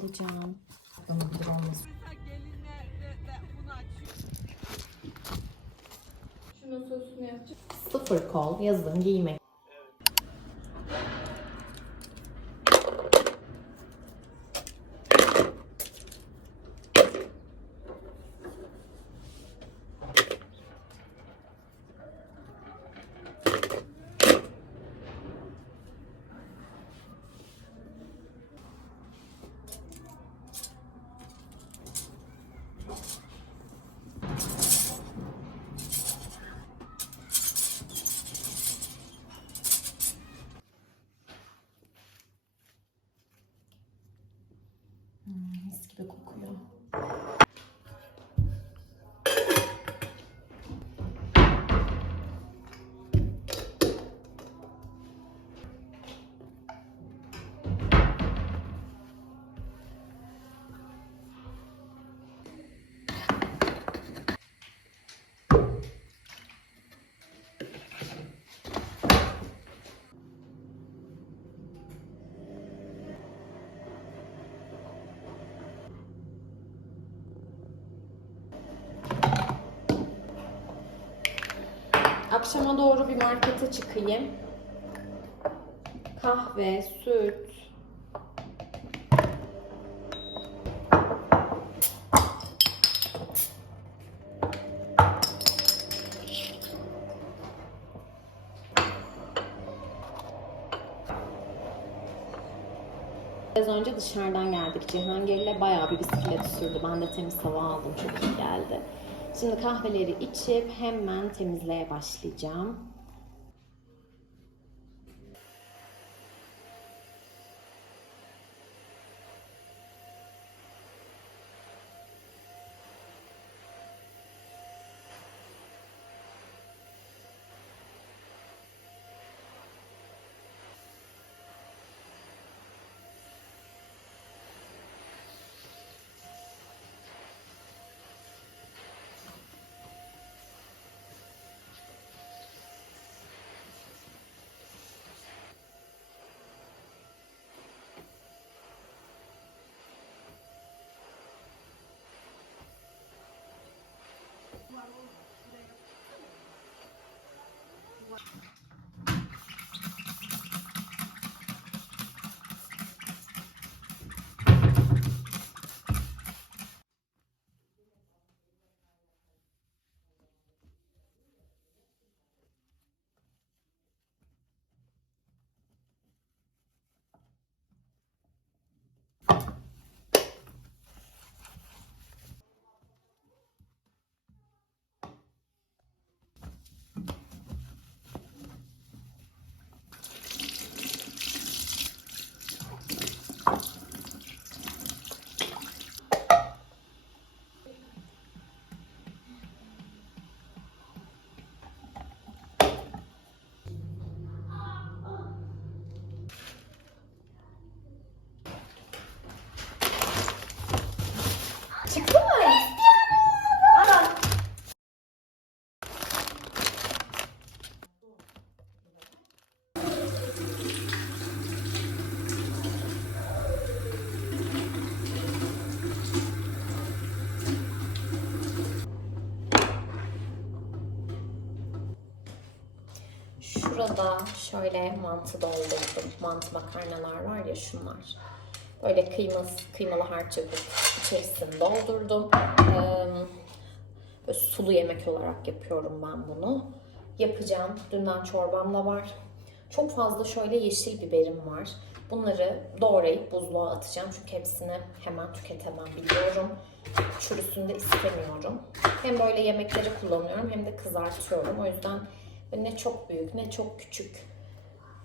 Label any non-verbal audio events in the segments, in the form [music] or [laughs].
alacağım. Şunun sosunu yapacağım. Sıfır kol yazın giymek. Akşama doğru bir markete çıkayım. Kahve, süt. Biraz önce dışarıdan geldik. Cihangir'le bayağı bir bisiklet sürdü. Ben de temiz hava aldım. Çok iyi geldi. Şimdi kahveleri içip hemen temizliğe başlayacağım. Şurada şöyle mantı doldurdum. Mantı makarnalar var ya şunlar. Böyle kıyması, kıymalı harç yapıp içerisine doldurdum. Ee, sulu yemek olarak yapıyorum ben bunu. Yapacağım. Dünden çorbam da var. Çok fazla şöyle yeşil biberim var. Bunları doğrayıp buzluğa atacağım. Çünkü hepsini hemen tüketemem biliyorum. Çürüsünü de istemiyorum. Hem böyle yemekleri kullanıyorum hem de kızartıyorum. O yüzden ne çok büyük ne çok küçük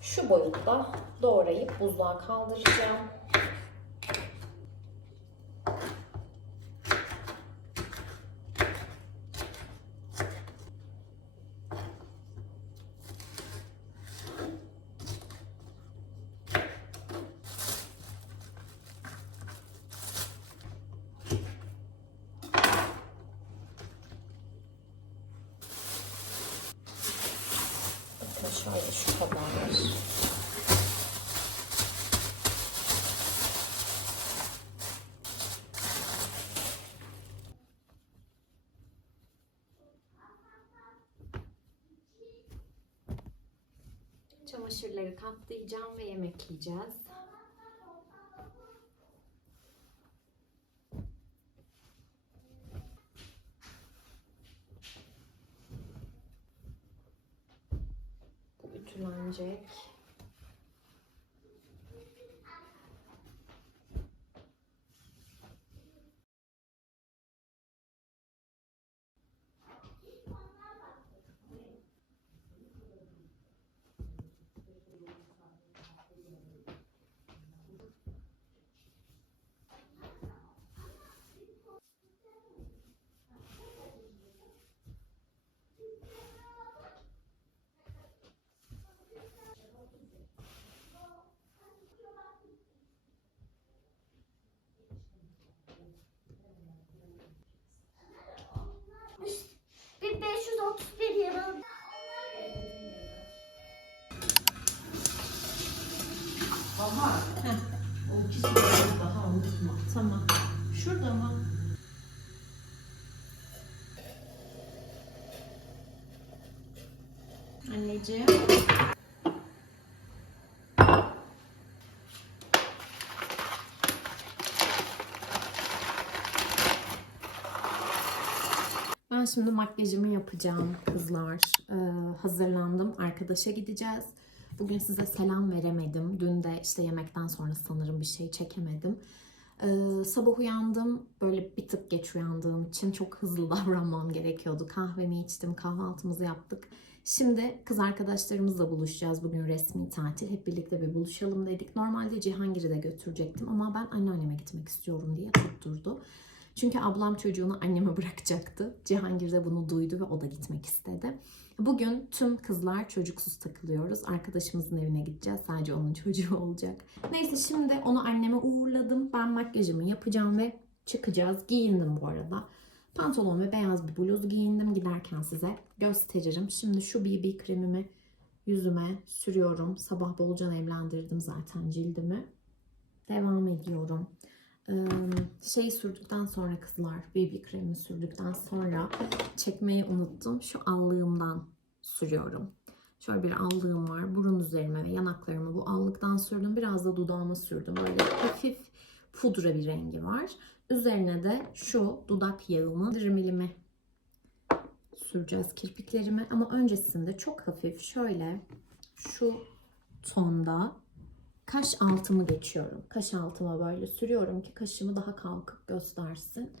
şu boyutta doğrayıp buzluğa kaldıracağım. Bakın şöyle şu kadar. Çamaşırları katlayacağım ve yemek yiyeceğiz. Bu ütülenecek. Bir 531 yılında Ama o ikisi biraz daha unutma. Tamam. Şurada mı? Anneciğim. Ben şimdi makyajımı yapacağım kızlar. Ee, hazırlandım. Arkadaşa gideceğiz. Bugün size selam veremedim. Dün de işte yemekten sonra sanırım bir şey çekemedim. Ee, sabah uyandım. Böyle bir tık geç uyandığım için çok hızlı [laughs] davranmam gerekiyordu. Kahvemi içtim, kahvaltımızı yaptık. Şimdi kız arkadaşlarımızla buluşacağız. Bugün resmi tatil. Hep birlikte bir buluşalım dedik. Normalde Cihangir'i de götürecektim ama ben anneanneme gitmek istiyorum diye tutturdu. Çünkü ablam çocuğunu anneme bırakacaktı. Cihangir de bunu duydu ve o da gitmek istedi. Bugün tüm kızlar çocuksuz takılıyoruz. Arkadaşımızın evine gideceğiz. Sadece onun çocuğu olacak. Neyse şimdi onu anneme uğurladım. Ben makyajımı yapacağım ve çıkacağız. Giyindim bu arada. Pantolon ve beyaz bir bluz giyindim. Giderken size gösteririm. Şimdi şu BB kremimi yüzüme sürüyorum. Sabah bolca evlendirdim zaten cildimi. Devam ediyorum. Ee, şey sürdükten sonra kızlar, BB kremi sürdükten sonra çekmeyi unuttum. Şu allığımdan sürüyorum. Şöyle bir allığım var. Burun üzerime ve yanaklarıma bu allıktan sürdüm. Biraz da dudağıma sürdüm. Böyle hafif pudra bir rengi var. Üzerine de şu dudak yağımı, dirmilimi süreceğiz kirpiklerimi. Ama öncesinde çok hafif şöyle şu tonda kaş altımı geçiyorum. Kaş altıma böyle sürüyorum ki kaşımı daha kalkık göstersin.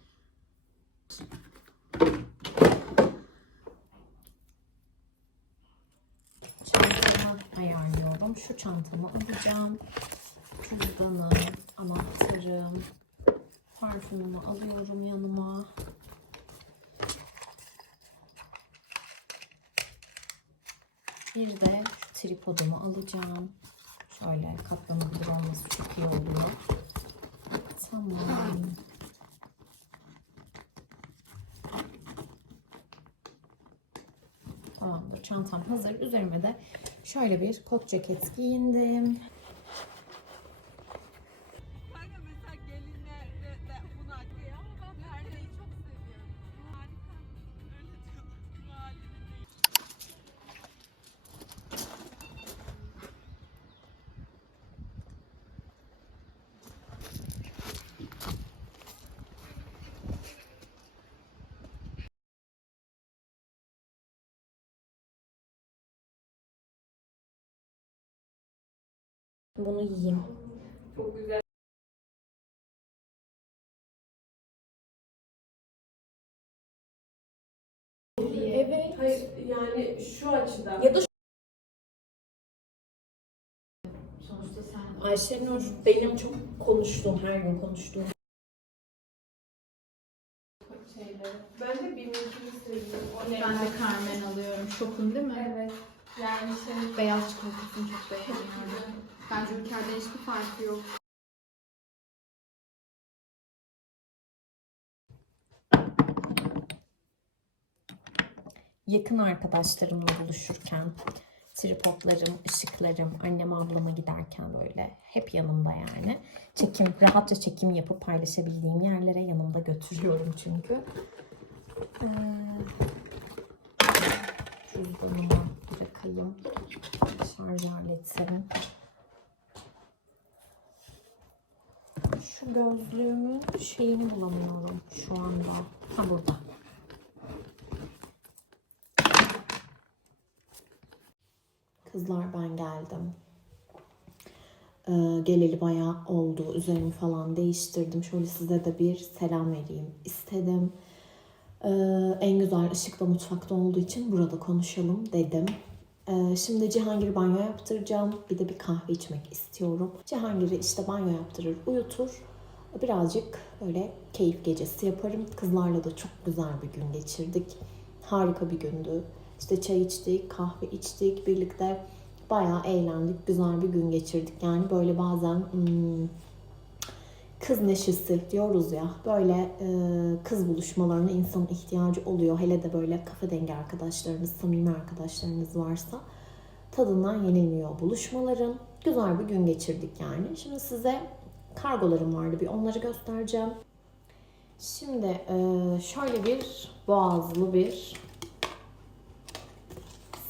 Çantamı ayarlıyorum. Şu çantamı alacağım. Cüzdanım, anahtarım, parfümümü alıyorum yanıma. Bir de tripodumu alacağım. Şöyle katlanabilir olması çok iyi oluyor. Tamam. Tamamdır. Çantam hazır. Üzerime de şöyle bir kot ceket giyindim. Bunu yiyeyim. Çok güzel. Evet. Hayır yani şu açıdan. Ya da Sonuçta sen Ayşenur benim çok konuştuğum, her gün konuştuğum şeyleri. Ben de seviyorum. O ne? Ben de Carmen alıyorum. Şokun değil mi? Evet. Yani şey Beyaz çikolatasını çok beğeniyorum. Bence ülkelerde hiçbir farkı yok. yakın arkadaşlarımla buluşurken tripodlarım, ışıklarım, annem ablama giderken böyle hep yanımda yani. Çekim, rahatça çekim yapıp paylaşabildiğim yerlere yanımda götürüyorum çünkü. Ee, cüzdanıma bırakayım. Şarj aletlerim. Şu gözlüğümün şeyini bulamıyorum şu anda. Ha burada. Kızlar ben geldim. Ee, geleli bayağı oldu. Üzerimi falan değiştirdim. Şöyle size de bir selam vereyim istedim. Ee, en güzel ışıkla mutfakta olduğu için burada konuşalım dedim. Ee, şimdi Cihangir'i banyo yaptıracağım. Bir de bir kahve içmek istiyorum. Cihangir'i işte banyo yaptırır, uyutur. Birazcık böyle keyif gecesi yaparım. Kızlarla da çok güzel bir gün geçirdik. Harika bir gündü. İşte çay içtik, kahve içtik. Birlikte bayağı eğlendik. Güzel bir gün geçirdik. Yani böyle bazen hmm, kız neşesi diyoruz ya. Böyle e, kız buluşmalarına insanın ihtiyacı oluyor. Hele de böyle kafa dengi arkadaşlarınız, samimi arkadaşlarınız varsa tadından yenilmiyor buluşmaların. Güzel bir gün geçirdik yani. Şimdi size kargolarım vardı. Bir onları göstereceğim. Şimdi e, şöyle bir boğazlı bir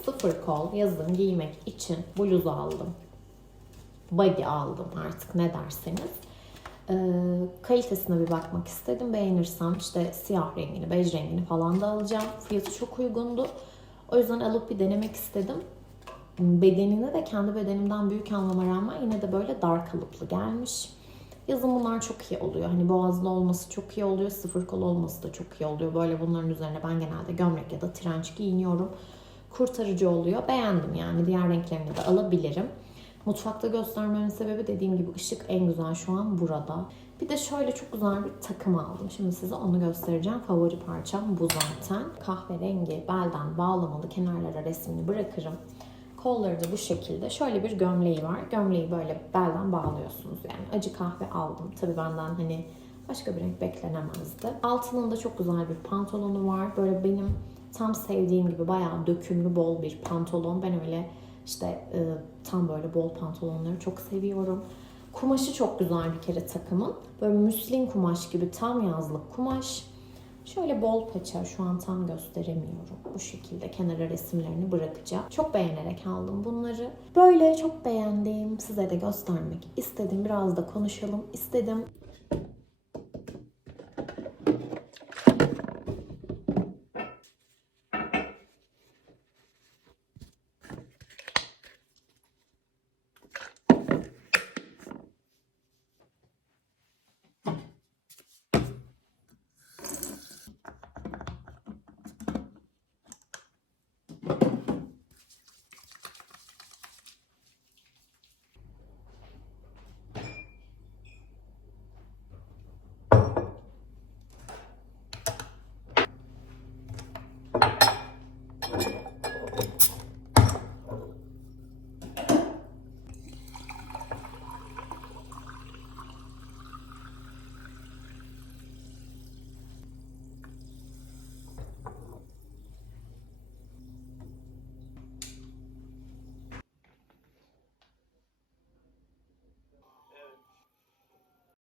sıfır kol yazın giymek için bluz aldım. Body aldım artık ne derseniz. Ee, kalitesine bir bakmak istedim. Beğenirsem işte siyah rengini, bej rengini falan da alacağım. Fiyatı çok uygundu. O yüzden alıp bir denemek istedim. Bedenine de kendi bedenimden büyük almama rağmen yine de böyle dar kalıplı gelmiş. Yazın bunlar çok iyi oluyor. Hani boğazlı olması çok iyi oluyor. Sıfır kol olması da çok iyi oluyor. Böyle bunların üzerine ben genelde gömlek ya da trenç giyiniyorum. Kurtarıcı oluyor. Beğendim yani. Diğer renklerini de alabilirim. Mutfakta göstermemin sebebi dediğim gibi ışık en güzel şu an burada. Bir de şöyle çok güzel bir takım aldım. Şimdi size onu göstereceğim. Favori parçam bu zaten. Kahverengi belden bağlamalı kenarlara resmini bırakırım. Kolları da bu şekilde. Şöyle bir gömleği var. Gömleği böyle belden bağlıyorsunuz yani. Acı kahve aldım. Tabii benden hani başka bir renk beklenemezdi. Altının da çok güzel bir pantolonu var. Böyle benim tam sevdiğim gibi bayağı dökümlü bol bir pantolon. Ben öyle işte e, tam böyle bol pantolonları çok seviyorum. Kumaşı çok güzel bir kere takımın. Böyle müslin kumaş gibi tam yazlık kumaş. Şöyle bol paça şu an tam gösteremiyorum. Bu şekilde kenara resimlerini bırakacağım. Çok beğenerek aldım bunları. Böyle çok beğendiğim size de göstermek istedim. Biraz da konuşalım istedim.